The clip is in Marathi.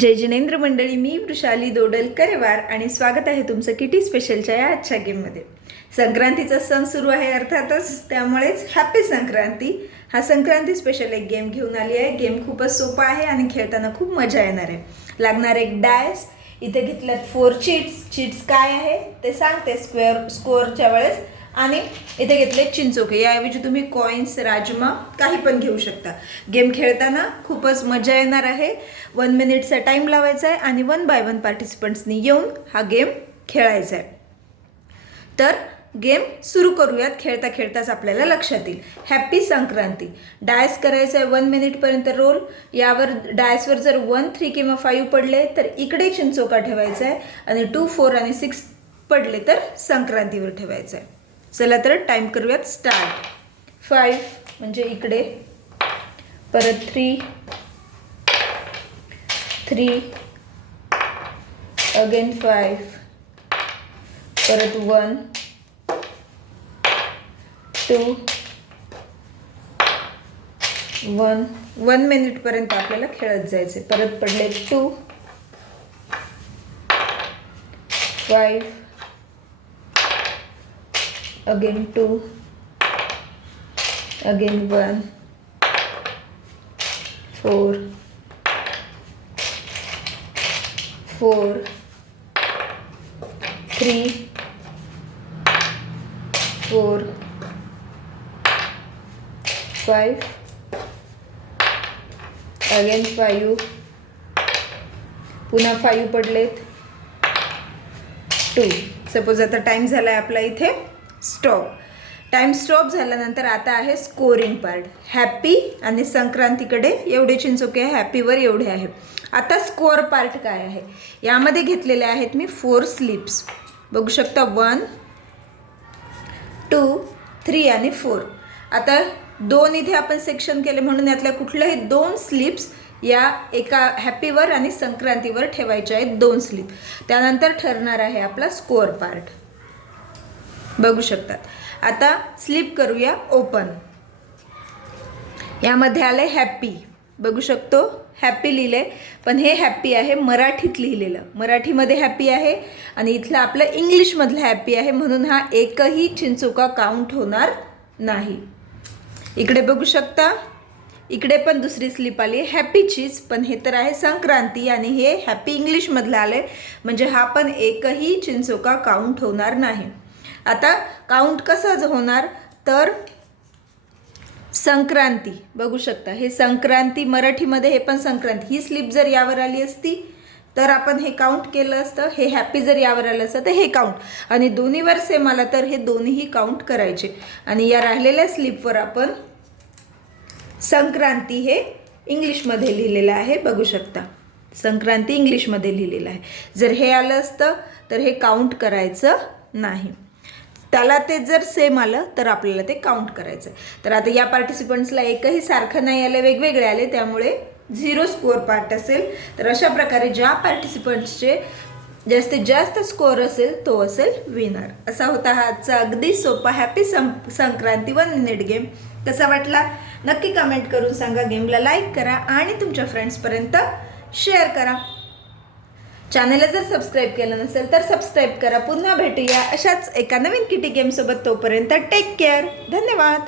जय जिनेंद्र मंडळी, मी वृषाली दोडल करेवार आणि स्वागत आहे तुमचं किटी स्पेशलच्या या आजच्या गेममध्ये। संक्रांतीचा सण सुरू आहे अर्थातच, त्यामुळेच हॅपी संक्रांती। हा संक्रांती स्पेशल एक गेम घेऊन आली आहे। गेम खूपच सोपा आहे आणि खेळताना खूप मजा येणार आहे। लागणार एक डायस, इथे घेतल्यात 4 चीट्स। चीट्स काय आहे ते सांगते स्कोअरच्या वेळेस। आणि इथे घेतले चिंचोके, याऐवजी तुम्ही कॉइन्स, राजमा काही पण घेऊ शकता। गेम खेळताना खूपच मजा येणार आहे। 1 मिनिटचा टाइम लावायचा आहे आणि 1 बाय 1 पार्टिसिपंट्सनी येऊन हा गेम खेळायचा आहे। तर गेम सुरू करूयात। खेळता खेळताच आपल्याला लक्षात येईल। हॅपी संक्रांती। डायस करायचं आहे 1 मिनिटपर्यंत रोल। यावर डायसवर जर 1, 3 किंवा 5 पडले तर इकडे चिंचोका ठेवायचा आहे आणि 2, 4 आणि 6 पडले तर संक्रांतीवर ठेवायचं आहे। चला तर टाइम करूयात स्टार्ट। 5 म्हणजे इकडे, परत 3 अगेन 5, परत 1 2 1 मिनिटपर्यंत आपल्याला खेळत जायचे। परत पडले 2 5 अगेन 2 अगेन 1 4 3 4 5 अगेन 5 पुन्हा 5 पडलेत 2। सपोज आता टाइम झाला आहे आपला इथे स्टॉप। टाइम स्टॉप झाल्यानंतर आता आहे स्कोरिंग पार्ट। हॅपी आणि संक्रांतीकडे एवढे चिंचोके आहे, हॅपीवर एवढे आहे। आता स्कोअर पार्ट काय आहे, यामध्ये घेतलेले आहेत मी 4 स्लिप्स। बघू शकता 1 2 3 आणि 4। आता 2 इथे आपण सेक्शन केले म्हणून यातल्या कुठल्याही 2 स्लिप्स या एका हॅपीवर आणि संक्रांतीवर ठेवायचे आहेत। 2 स्लिप, त्यानंतर ठरणार आहे आपला स्कोअर पार्ट। बघू शकतात। आता स्लिप करूया ओपन। यामध्ये आले हॅपी, बघू शकतो हॅपी लिहिले, पण हे हॅपी आहे मराठीत लिहिलेलं। मराठीमध्ये हॅपी आहे आणि इथलं आपलं इंग्लिशमधलं हॅपी आहे, म्हणून हा एकही चिंचोका काउंट होणार नाही। इकडे बघू शकता, इकडे पण दुसरी स्लिप आली हॅपीचीच, पण हे तर आहे संक्रांती आणि हे हॅपी इंग्लिशमधलं आले, म्हणजे हा पण एकही चिंचोका काउंट होणार नाही। आता काउंट कसं होणार तर संक्रांती, बघू शकता हे संक्रांती मराठीमध्ये, हे पण संक्रांती। ही स्लिप जर यावर आली असती तर आपण हे काउंट केलं असतं। हे हॅपी जर यावर आलं असतं तर हे काउंट, आणि दोन्हीवर सेम आला तर हे दोन्हीही काउंट करायचे। आणि या राहिलेल्या स्लिपवर आपण संक्रांती हे इंग्लिशमध्ये लिहिलेलं आहे, बघू शकता संक्रांती इंग्लिशमध्ये लिहिलेलं आहे। जर हे आलं असतं तर हे काउंट करायचं नाही, त्याला ते जर सेम आलं तर आपल्याला ते काउंट करायचं। तर आता या पार्टिसिपंट्सला एकही सारखं नाही आलं, वेगवेगळे आले, त्यामुळे 0 स्कोअर पार्ट असेल। तर अशा प्रकारे ज्या पार्टिसिपंट्सचे जास्तीत जास्त स्कोअर असेल तो असेल विनर। असा होता हा आजचा अगदी सोपा हॅपी संक्रांती 1 मिनिट गेम। कसा वाटला नक्की कमेंट करून सांगा। गेमला लाईक करा आणि तुमच्या फ्रेंड्सपर्यंत शेअर करा। चॅनलला जर सबस्क्राईब केलं नसेल तर सबस्क्राईब करा। पुन्हा भेटूया अशाच एका नवीन किटी गेमसोबत। तोपर्यंत टेक केअर, धन्यवाद।